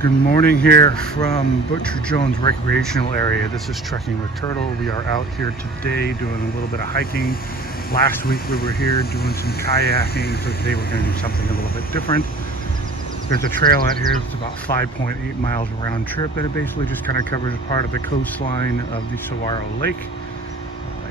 Good morning here from Butcher Jones Recreational area. This is Trekking with Turtle. We are out here today doing a little bit of hiking. Last week we were here doing some kayaking, so today we're going to do something a little bit different. There's a trail out here that's about 5.8 miles round trip, and it basically just kind of covers part of the coastline of the Saguaro Lake.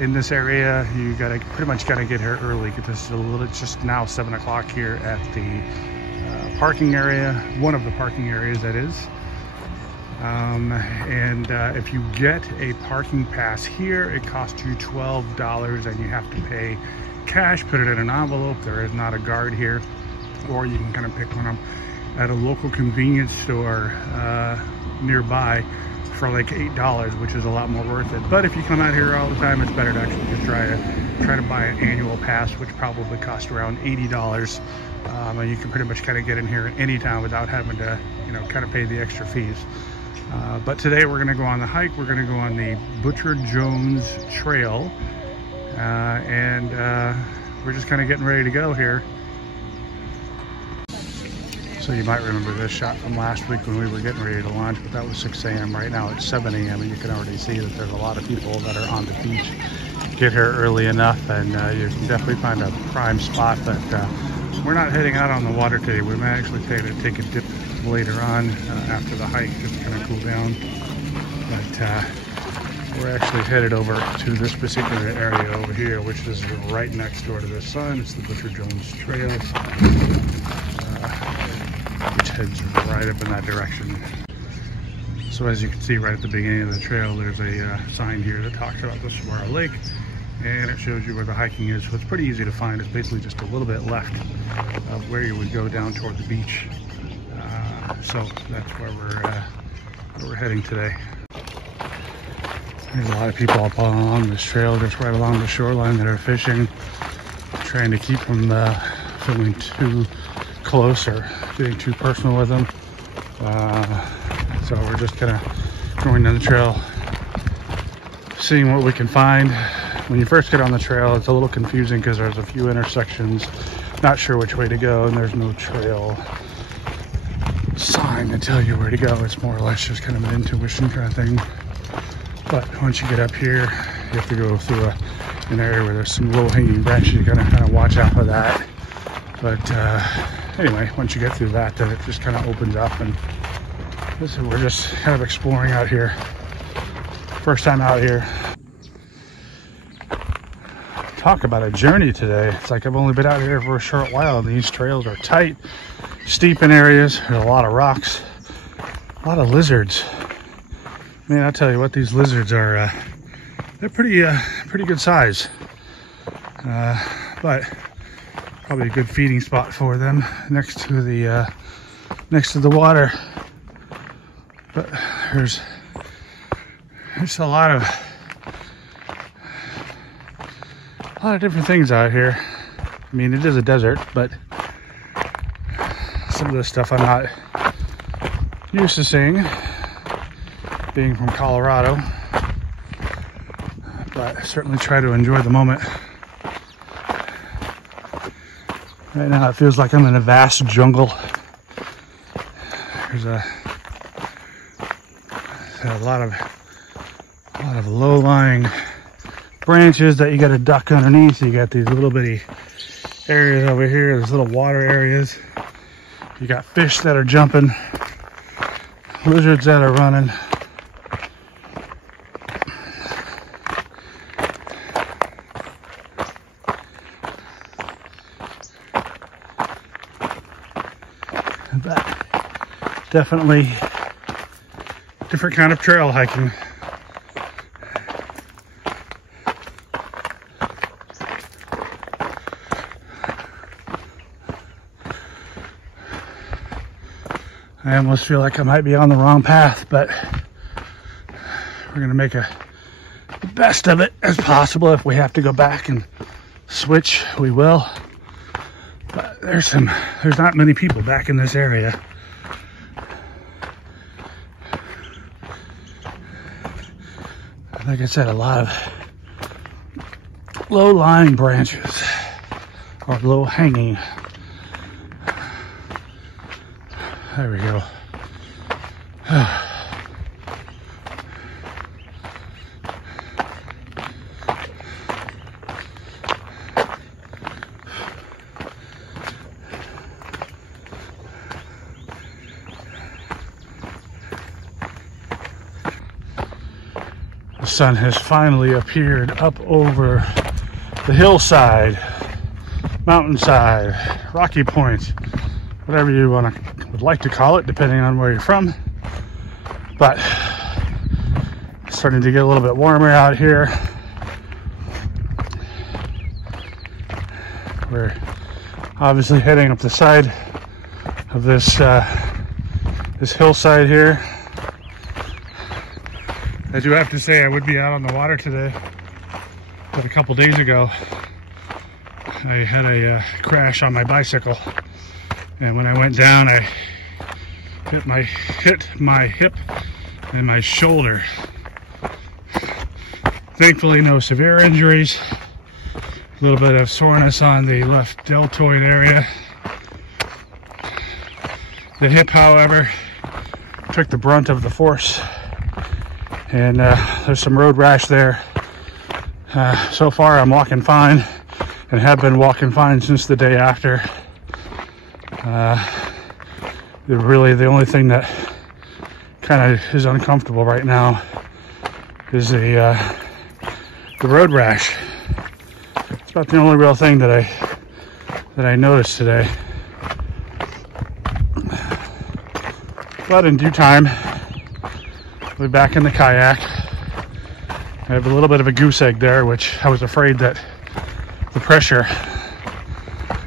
In this area, you pretty much gotta get here early. It's just now 7 o'clock here at the parking area, one of the parking areas that is. If you get a parking pass here, it costs you $12 and you have to pay cash, put it in an envelope. There is not a guard here, or you can kind of pick one up at a local convenience store nearby for like $8, which is a lot more worth it. But if you come out here all the time, it's better to actually just try to buy an annual pass, which probably costs around $80. And you can pretty much kind of get in here anytime without having to, kind of pay the extra fees. But today we're going to go on the hike. We're going to go on the Butcher Jones Trail, and we're just kind of getting ready to go here. So you might remember this shot from last week when we were getting ready to launch, but that was 6 a.m. Right now it's 7 a.m. and you can already see that there's a lot of people that are on the beach. Get here early enough and you can definitely find a prime spot. But we're not heading out on the water today. We might actually take a dip later on after the hike, just to kind of cool down. But we're actually headed over to this particular area over here, which is right next door to this sign. It's the Butcher Jones Trail, which heads right up in that direction. So as you can see right at the beginning of the trail, there's a sign here that talks about the Saguaro Lake, and it shows you where the hiking is. So it's pretty easy to find. It's basically just a little bit left of where you would go down toward the beach. So that's where we're heading today. There's a lot of people up along this trail, just right along the shoreline, that are fishing, trying to keep from feeling too close or getting too personal with them. So we're just kind of going down the trail, seeing what we can find. When you first get on the trail, it's a little confusing because there's a few intersections, not sure which way to go, and there's no trail sign to tell you where to go. It's more or less just kind of an intuition kind of thing. But once you get up here, you have to go through an area where there's some low-hanging branches. You gotta kind of watch out for that. But anyway, once you get through that, then it just kind of opens up, and we're just kind of exploring out here. First time out here. Talk about a journey today. It's like I've only been out here for a short while, and these trails are tight, steep in areas. There's a lot of rocks, a lot of lizards. Man, I'll tell you what, these lizards are, they're pretty good size. But probably a good feeding spot for them next to the water. But there's a lot of different things out here. I mean, it is a desert, but some of the stuff I'm not used to seeing, being from Colorado. But I certainly try to enjoy the moment. Right now it feels like I'm in a vast jungle. There's a lot of low-lying branches that you got to duck underneath. You got these little bitty areas over here, there's little water areas. You got fish that are jumping, lizards that are running. But definitely different kind of trail hiking. I almost feel like I might be on the wrong path, but we're gonna make the best of it as possible. If we have to go back and switch, we will. But there's not many people back in this area. Like I said, a lot of low-lying branches, or low-hanging. There we go. The sun has finally appeared up over the hillside, mountainside, rocky point, whatever you would like to call it, depending on where you're from. But it's starting to get a little bit warmer out here. We're obviously heading up the side of this this hillside here. I do have to say I would be out on the water today, but a couple days ago I had a crash on my bicycle, and when I went down I hit my hip and my shoulder. Thankfully no severe injuries, a little bit of soreness on the left deltoid area. The hip, however, took the brunt of the force, and there's some road rash there. So far I'm walking fine, and have been walking fine since the day after. Really the only thing that kind of is uncomfortable right now is the road rash. It's about the only real thing that I noticed today. But in due time, we'll be back in the kayak. I have a little bit of a goose egg there, which I was afraid that the pressure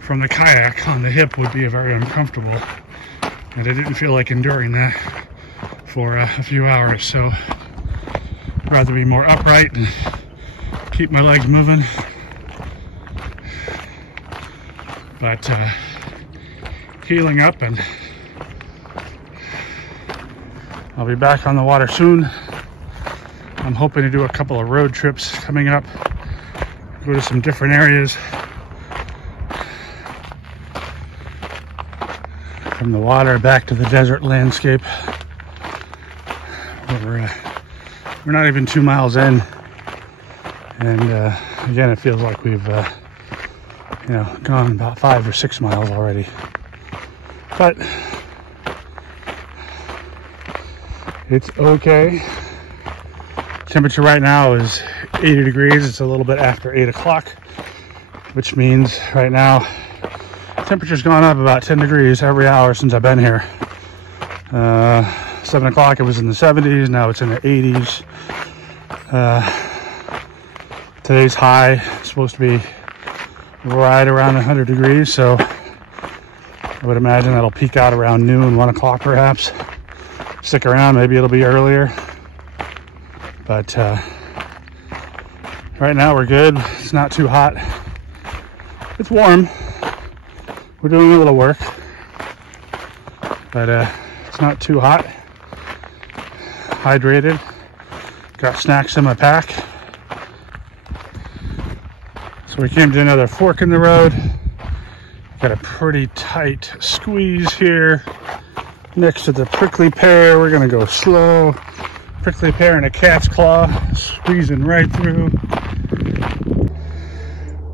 from the kayak on the hip would be very uncomfortable, and I didn't feel like enduring that for a few hours, so I'd rather be more upright and keep my legs moving. But healing up, and I'll be back on the water soon. I'm hoping to do a couple of road trips coming up, go to some different areas. From the water back to the desert landscape. We're not even 2 miles in, and again it feels like we've gone about 5 or 6 miles already. But it's okay. Temperature right now is 80 degrees. It's a little bit after 8 o'clock, which means right now temperature's gone up about 10 degrees every hour since I've been here. 7 o'clock it was in the 70s, now it's in the 80s. Today's high is supposed to be right around 100 degrees, so I would imagine that'll peak out around noon, 1 o'clock perhaps. Stick around, maybe it'll be earlier. But right now we're good. It's not too hot. It's warm. We're doing a little work, but it's not too hot. Hydrated. Got snacks in my pack. So we came to another fork in the road. Got a pretty tight squeeze here next to the prickly pear. We're gonna go slow. Prickly pear and a cat's claw, squeezing right through.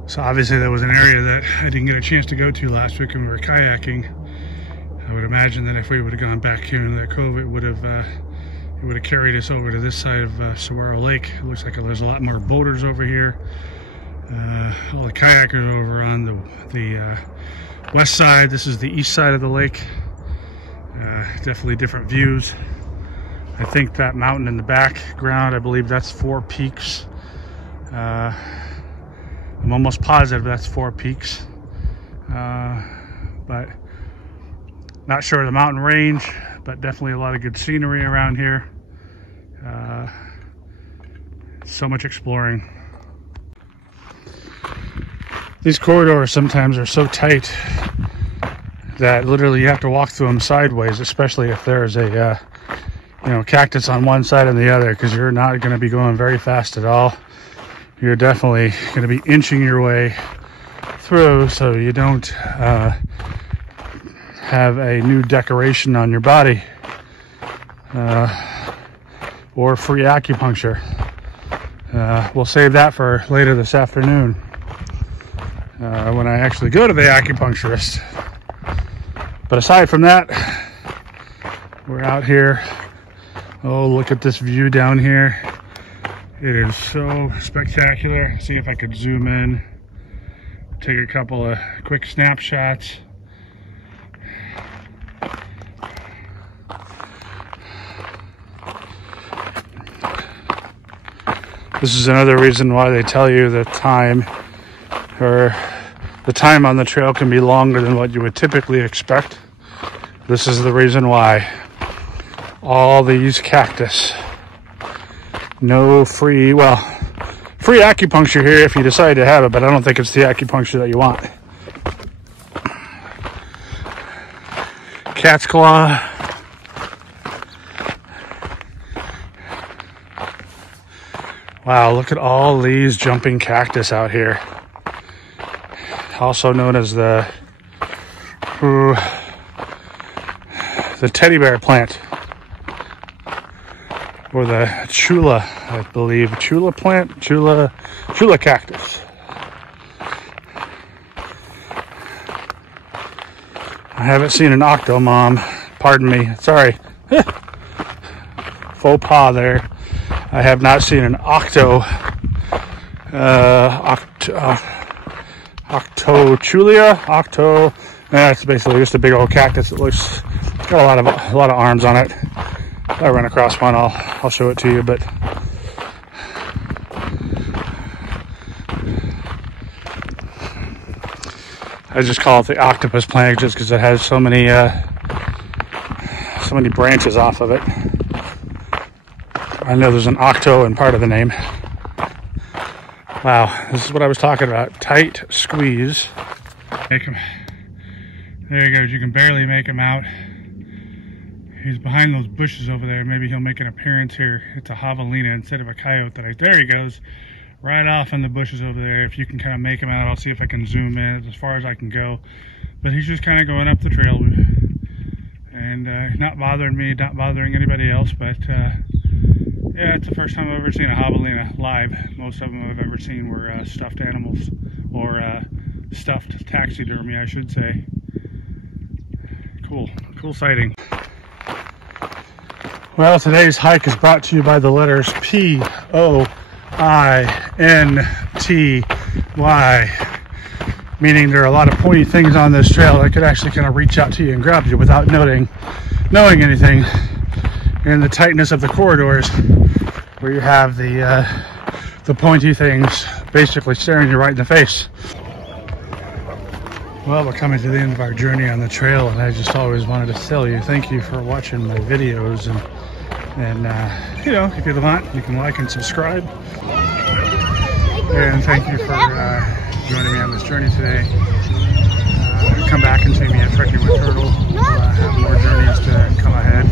So obviously that was an area that I didn't get a chance to go to last week when we were kayaking. I would imagine that if we would have gone back here in that cove, it would have carried us over to this side of Saguaro Lake. It looks like there's a lot more boaters over here. All the kayakers over on the west side. This is the east side of the lake. Definitely different views. I think that mountain in the background, I believe that's Four Peaks. I'm almost positive that's Four Peaks. But not sure of the mountain range, but definitely a lot of good scenery around here. So much exploring. These corridors sometimes are so tight that literally you have to walk through them sideways, especially if there's a cactus on one side and the other, because you're not going to be going very fast at all. You're definitely going to be inching your way through so you don't have a new decoration on your body. or free acupuncture. We'll save that for later this afternoon when I actually go to the acupuncturist. But aside from that, we're out here. Oh, look at this view down here. It is so spectacular. See if I could zoom in, take a couple of quick snapshots. This is another reason why they tell you the time, or the time on the trail can be longer than what you would typically expect. This is the reason why. All these cactus. No free, well, free acupuncture here if you decide to have it, but I don't think it's the acupuncture that you want. Cat's claw. Wow, look at all these jumping cactus out here. Also known as the teddy bear plant. Or the chula, I believe. Chula plant? Chula cactus. I haven't seen an octo, Mom. Pardon me. Sorry. Faux pas there. I have not seen an octochulia. It's basically just a big old cactus that looks, it's got a lot of arms on it. If I run across one, I'll show it to you. But I just call it the octopus plant just because it has so many branches off of it. I know there's an octo in part of the name. Wow, this is what I was talking about. Tight squeeze. Make him. There he goes. You can barely make him out. He's behind those bushes over there. Maybe he'll make an appearance here. It's a javelina instead of a coyote. There he goes. Right off in the bushes over there. If you can kind of make him out, I'll see if I can zoom in as far as I can go. But he's just kind of going up the trail. And not bothering me, not bothering anybody else. But yeah, it's the first time I've ever seen a javelina live. Most of them I've ever seen were stuffed animals, or stuffed taxidermy, I should say. Cool sighting. Well, today's hike is brought to you by the letters P-O-I-N-T-Y, meaning there are a lot of pointy things on this trail that could actually kind of reach out to you and grab you without knowing anything. And the tightness of the corridors, where you have the pointy things basically staring you right in the face. Well, we're coming to the end of our journey on the trail, and I just always wanted to tell you thank you for watching my videos, and you know, if you want, you can like and subscribe. And thank you for joining me on this journey today. Come back and see me at Trekking with Turtle. I have more journeys to come ahead,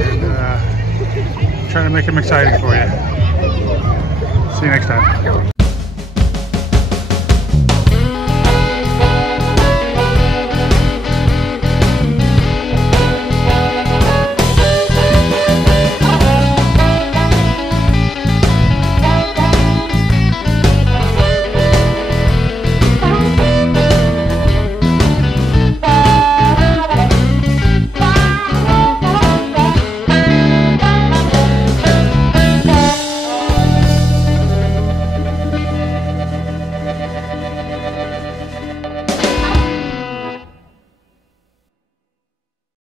and trying to make them exciting for you. See you next time.